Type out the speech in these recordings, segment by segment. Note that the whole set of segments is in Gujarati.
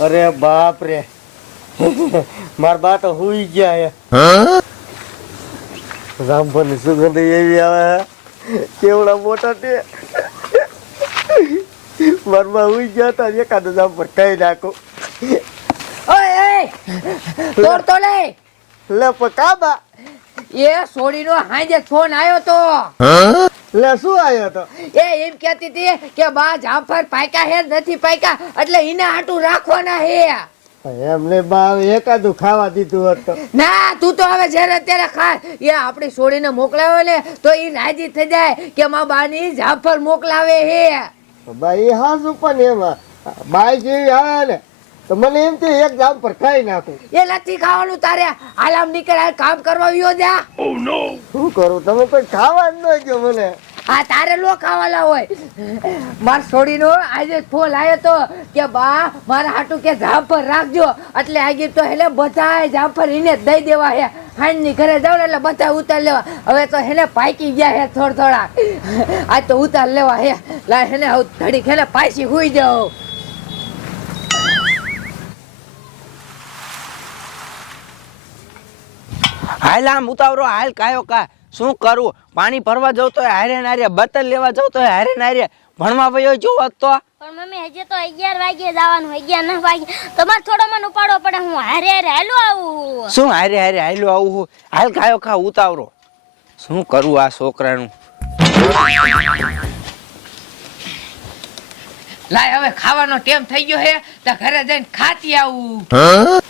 અરે બાપ રે. મારા બા તો હુઈ ગયા હે. રામભરની સુગંધ એવી આવે. કેવડા મોટા તે મારા બા હુઈ ગયા તા એકાદ જામફળ કઈ નાખો. ઓય એ તોડ તો લે. લે એ સોડીનો હાંજે ફોન આવ્યો તો. લે શું આવ્યો તો? એ એમ કહેતી હતી કે બા જામફળ પાક્યા હે નથી પાક્યા એટલે એને આટું રાખવાના હે. એમને બા એકાદું ખાવા દીધું હોત તો. ના તું તો હવે જ્યારે ત્યારે ખા એ આપણી છોડીને મોકલાવે ને તો એ રાજી થઈ જાય કે માં બાની જાફર મોકલાવે હે. બા એ હાસું પણ એમાં બાઈ જેવી આવે ને તો મને એમ થયું એક જામફળ ખાઈ નાખું. એ નથી ખાવાનું તારે આલામ નીકળ હાલ કામ કરવા વિયો જા. શું કરું? તમે કોઈ ખાવા જ ન જો મને. આ તારે લો ખાવાલા હોય. માર છોડીનો આજે ફોન આવ્યો તો કે બા મારા હાટુ કે જાફર રાખજો. એટલે આગી તો હેલે બધાય પર એને દઈ દેવા હે. હાઈનની ઘરે જાવ ને એટલે બધા ઉતાર લેવા. હવે તો હેને પાકી ગયા હે થોડા થોડા આજ તો ઉતાર લેવા હે. લા હેને હવે ધડી ખેલે પાછી હુઈ જાઓ હાલ આમ ઉતાવરો હાલ કાયો કા શું કરું? પાણી ભરવા જવું તો હારે નારે બતલ લેવા જવું તો હારે નારે ભણવા વયો જોવો તો. પણ મમ્મી હજી તો અગિયાર વાગે જવાનું અગિયાર નવ વાગે. તમારે થોડો મને ઉપાડવો પડે હું હારે હારે હાલું આવું. શું હારે હારે હાલ્યો આવું હાલ કાયો ખા ઉતાવરો શું કરું આ છોકરાનું? લાય હવે ખાવાનો ટેમ થઈ ગયો હે તો ઘરે જઈને ખાતી આવું.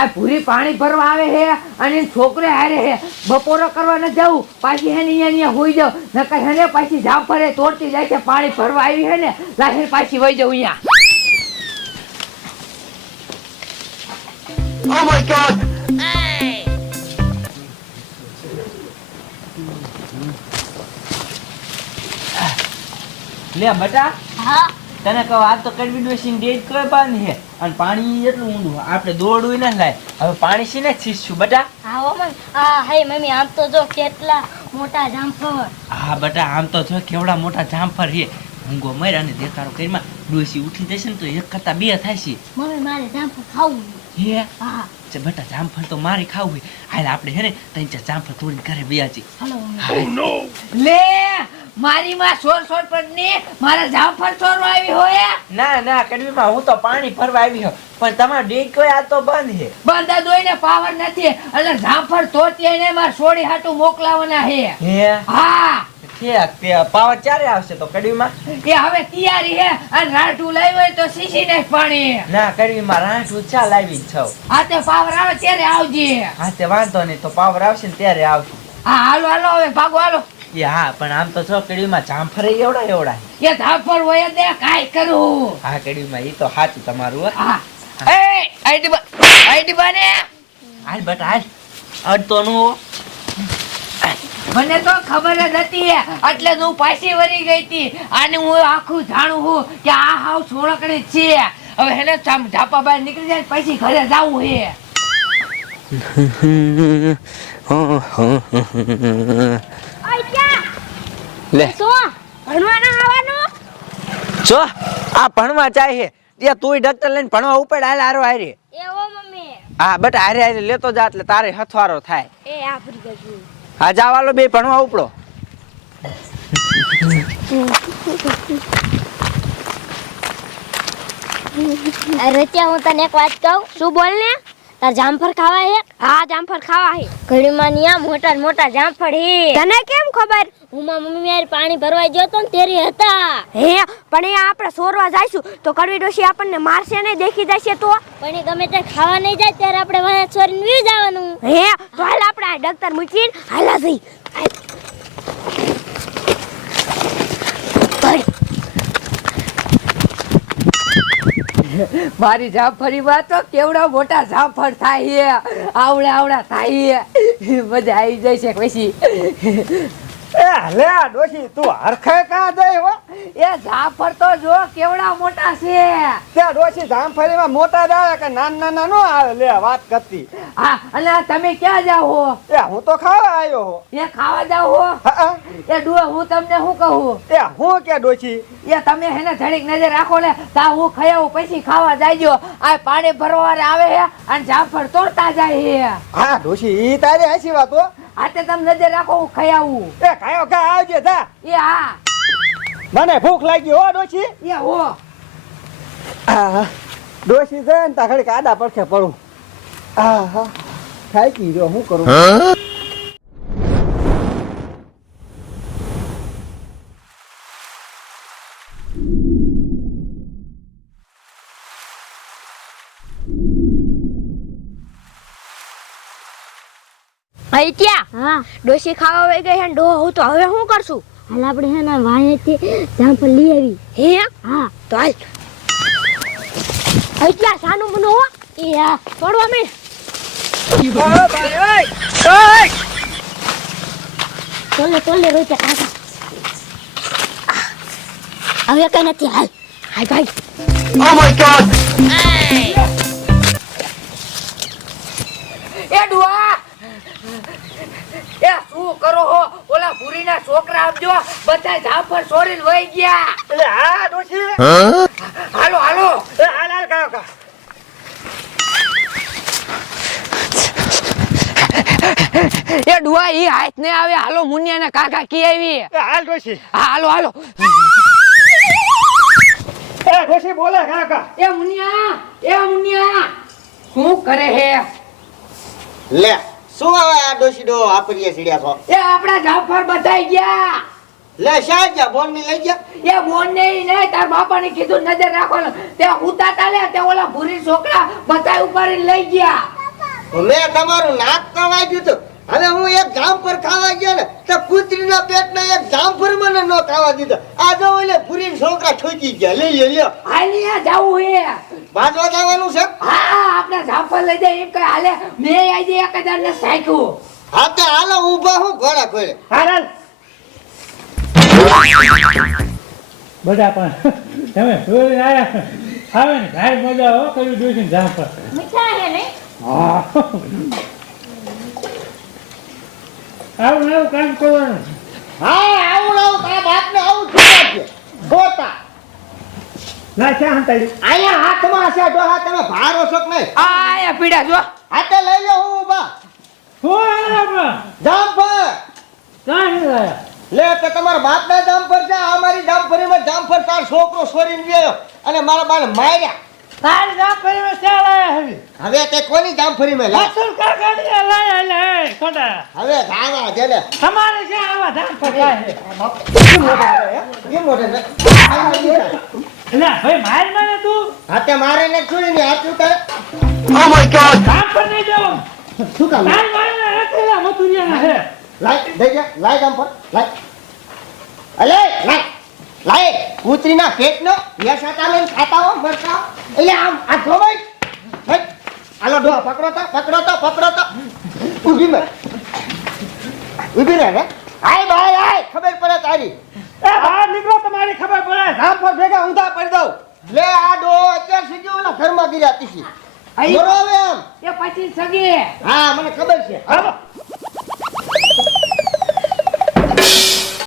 આ પૂરી પાણી ભરવા આવે હે અને છોકરે હારે હે. બપોરો કરવા ન જાવું પાછી હે અહીંયા અહીંયા હોઈ જાવ નકર હેને પાછી જા ફરે તોડતી જાય છે પાણી ભરવા આવી હે ને લાહે પાછી વહી જાવ અહીંયા લે બટા. હા. તને કહો આ તો કડવી ડોસીને ડેજ કોઈ પાણી છે અને પાણી એટલું ઊંડું આપણે દોડવું ના લાય. હવે પાણી શીને છીસશું બટા. હા મમ્મી હા હે મમ્મી આમ તો જો કેટલા મોટા જામફળ. હા બટા આમ તો જો કેવડા મોટા જામફળ છે ઊંઘો મર અને દેખાડો કરીમાં ડોસી ઉઠી જશે ને તો એક કરતા બે થાય છે. મમ્મી મારે જામફળ ખાવું હે? હા. છે બટા જામફળ તો મારે ખાવું હાલ આપણે હે ને ત્રણ જામફળ તોડીને ઘરે બેસી ઓ નો લે! મારી માં સોર સોર પર ને મારા જામફળ ચોરવા આવી હોય? ના ના કડવીમાં હું તો પાણી ભરવા આવી હો પણ તમારો ડેટ કોઈ આ તો બંધ છે. બંધા દોઈને પાવર નથી. એટલે જામફળ તોતી ને માર સોડી હાટુ મોકલાવાના હે? હે. હા પાવર ચારે આવશે તો કડવીમાં? એ હવે તૈયારી હે અને રાઠું લાવ્યું હોય તો સીસી ને પાણી. ના કડવીમાં રાંઠ ઉછા લાવી છો. તે પાવર આવે ત્યારે આવજે. હા તે વાંધો નહીં તો પાવર આવશે ને ત્યારે આવશે. હા હાલો હાલો હવે ભાગો હાલો. એ હા પણ આમ તો છો કેડીમાં જામફળ એવડા એવડા. એ ધાપર હોય દે કાઈ કરું? હા કેડીમાં ઈ તો સાચું તમારું હા. એ આઈડી બા આઈડી બાને. હાલ બટ હાલ. અડતો નું મને તો ખબર જ હતી એટલે હું પાછી વળી ગઈ હતી. અને હું આખું જાણું છું કે આ હાવ છોડકડી છે. હવે હેને ચામ ઝાપા બહાર નીકળી જાય પછી ઘરે જાવું હે. લે. શું ભણવાના આવવાનું? જો આ ભણવા જાય હે ત્યાં તુંય ડોક્ટર લઈને ભણવા ઉપર હાલ હારો હારી. એવો મમ્મી. હા બટ હારે હારે લેતો જા એટલે તારે હથવારો થાય. એ આપરી ગજુ હા જાવાલો બે ભણવા ઉપડો. અરે ત્યાં હું તને એક વાત કહું. શું બોલ ને? તાર જામફળ ખાવા હે? હા જામફળ ખાવા હે. ઘડી માં આ મોટા મોટા જામફળ હે. તને કેમ ખબર? હું માં મમ્મી મેર પાણી ભરવા ગયો તો ને તેરી હતા. હે પણ એ આપણે સોરવા જઈશું. તો કડવી ડોશી આપણને મારશે ને દેખી જશે તો? પણ એ ગમે તે ખાવા નહીં જાય ત્યારે આપણે વાયા છોરીને વી જવાનું હે તો હાલ આપણે આ ડોક્ટર મૂકીને હાલા જઈ. મારી જાફરી માં તો કેવડા મોટા જાફર થાય આવડા આવડા થાય મજા આવી જાય છે પછી. એ લે આ ડોશી તું હરખે કાં જાય હો? એ જાફર તો જો કેવડા મોટા છે. ત્યાં ડોશી જામફળીમાં મોટા જ આવે કે નાના નાના નો આવે? લે વાત કરતી. હા અને તમે ક્યાં જાવ હો? એ હું તો ખાવા આવ્યો હો. એ ખાવા જાવ હો. એ ડુઆ હું તમને શું કહું? એ હું કે ડોશી? એ તમે હેને ઘડીક નજર રાખો ને તા હું ખયાવું પછી ખાવા જાયજો. આ પાણી ભરવા આવે હે અને જાફર તોડતા જાય હે. હા ડોશી ઈ તારી હાચી વાત હો. આ તમે નજર રાખો હું ખાઈ એ ખાયો કા આવજે જા. એ હા. મને ભૂખ લાગી હો ડોશી. એ હો. ડોશી જઈને તા ઘડીક આડા પડખે પડું. આહા. શું કરું? ત્યાં હા. ડોસી ખાવા વહી ગઈ ડો ને ડોહો હું તો હવે શું કરશું? હાલ આપણે હે ને વાયેથી જામફળ લઈ આવી. હે? હા. તો હાલ. અહીં ત્યાં સાનું મનો હો. એ હા પડવા મે. તોલે તોલે રોચે કાકા. હવે કઈ નથી હાલ. હાય ભાઈ. એ ડુઆ! એ શું કરો હો? ઓલા ભૂરીના છોકરા આપજો બધા જાફર છોડીને વહી ગયા. એટલે હા ડોશી? હાલો હાલો. એ હાલ હાલ કાયો કા એ ડુઆ ઈ હાથ ને આવે. હાલો મુનિયા ને કાકા કી આવી? હાલ ડોશી હાલો હાલો. એ ડોશી બોલે કાકા. એ મુનિયા એ મુનિયા શું કરે હે? લે શું હવે આ ડોશી ડો આપરીએ સીડ્યા છો? એ આપડા જાફર બધાઈ ગયા. લે શા ગયા? બોનની લઈ ગયા? એ બોન ને ઈ નહીં તાર બાપા ને કીધું નજર રાખો તે ઉતા તાલે તે ઓલા ભૂરી છોકરા બધા ઉપાડીને લઈ ગયા. મેં તમારું નાક કવાઈ દીધું હવે હું એક જામ પર ખાવા ગયો ને તો કૂતરીના પેટનો એક જામફળ મને ન ખાવા દીધો. આ જો ઓલે પૂરી છોકરા ઠોકી ગયા. લઈ લે લ્યો હાલિયા જાવું હે. બાજવા જવાનું છે? હા આપણે જાફર લઈ જાય. એમ કે હાલે મેં આજે એક હજાર ને સાખ્યું હા તો હાલો ઊભા હું ઘોડા ખોલે હાલ બધા પણ. તમે જોઈ આયા? આવે ને ભાઈ મજા હો કર્યું જોઈશું ને મીઠા હે ને? હા. આવું નવું કામ કરવાનું હા આવું આવું તારા બાપને આવું છે. ગોતા. ના ક્યાં હંતાડી? અહીંયા હાથમાં છે હા તમે ભારો છો કે નહીં? આ આયા પીડા જો. હાથે લઈ લો હું ઊભા. શું આયા જામફળ કાંઈ નહીં આયા લે તો તમારા બાપના જામફળ છે આ મારી જામફળીમાં પર તાર છોકરો છોડીને ગયો અને મારા બાને માર્યા. તારી જામ કરી મેં ક્યાં લાયા હવે હવે તે કોની જામફળીમાં લા. કાઢી કાકાની ખોટા. હવે ગાવા છે તમારે ક્યાં આવા પર કેમ કેમ કરે? ભાઈ માર મને તું. હાથે મારે ને છોડી ને હાથ ઉતારે. જામ પર નહીં જાઉં. શું કામ? તારી મારે રખેલા મથુરિયાના હે લાય દઈ જા જામફળ લાઈ અલે લાય લાય કૂતરીના પેટનો લઈને ખાતા હો મરતા. એટલે આમ આ જોવાય. હાલો ડો પકડો તો પકડો તો પકડો તો. ઊભી મે ઊભી રહે ને? આય ભાઈ આય ખબર પડે તારી. એ બહાર નીકળો તમારી ખબર પડે. જામફળ ભેગા ઊંધા પડી દઉં. લે આ ડો અત્યાર સુધી ઓલા ઘરમાં ગીર્યા છે બરોબર એમ? એ પછી સગી. હા મને ખબર છે. હાલો.